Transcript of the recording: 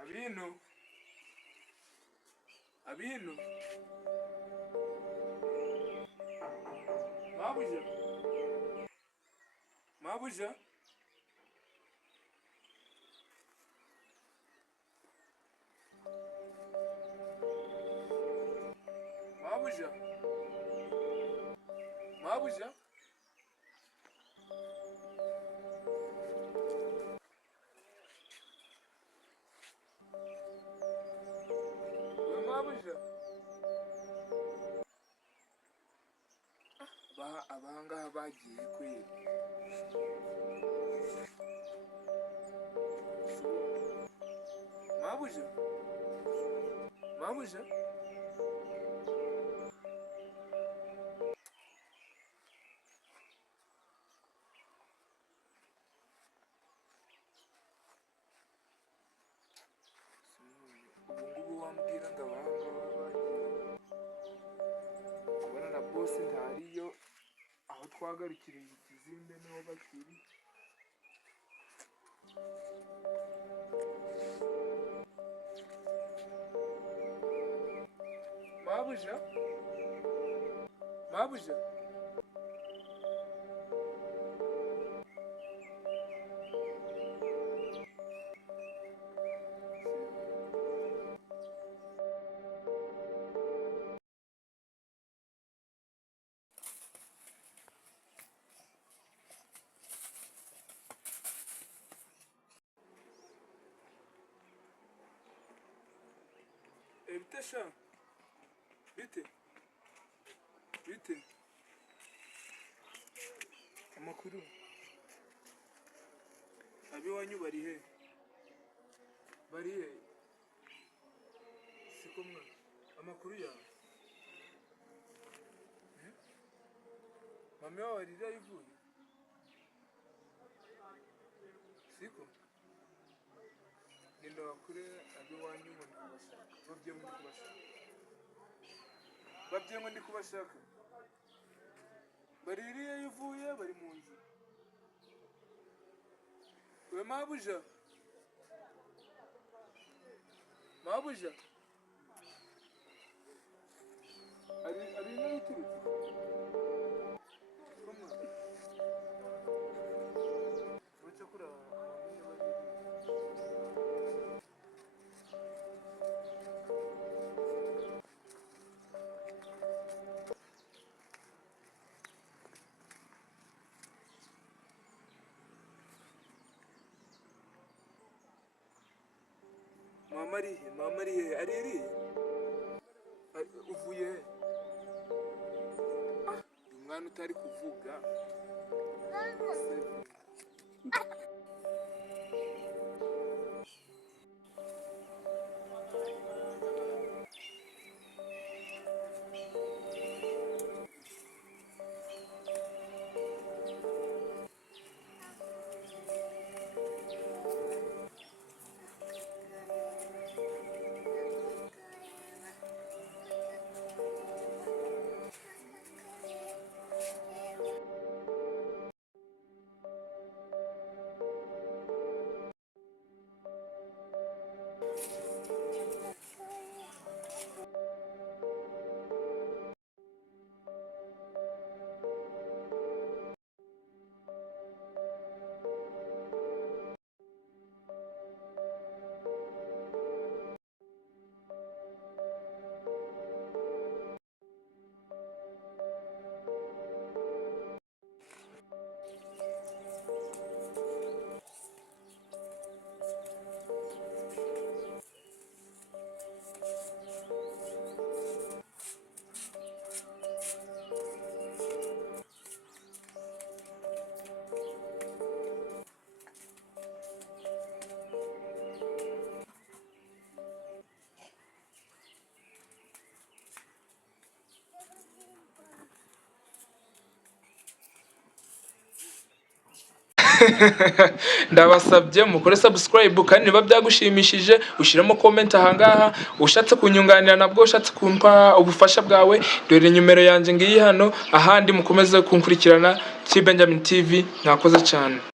Abino. Mabuja. Mabuja. Mabuja. Mabuja. Mabuja. Abanga bagiye kweli. Mabuja. Mabuja. Ubungubu wambwira ngo abanga bagiye kubona na boss ntariyo aho twagarukiriye ikizimbe niho bakiri. Mabuja. Mabuja. Bite sha? Bite? Amakuru? Abiwanyu bari he? Siko mwa. Amakuru yawe? Mama wawe arira ivuye? Siko? Genda wakure abiwanyu ngo ndikubashaka. Babwiye ngo ndi kubashaka. Baririye ivuye bari mu nzu. We Mabuja. Mabuja. Ari n'uturutse. Koma. Wacha kura. Mama arihe? Aririye? Uvuye he? Umwana utari kuvuga. Ndabasabye mukore subscribe kandi niba byagushimishije ushyiramo comment ahangaha, ushatse kunyunganira nabwo ushatse kumpa ubufasha bwawe dore nimero yanjye ngiyi hano, ahandi mukomeze kunkurikirana Benjamin TV. Mwakoze cyane.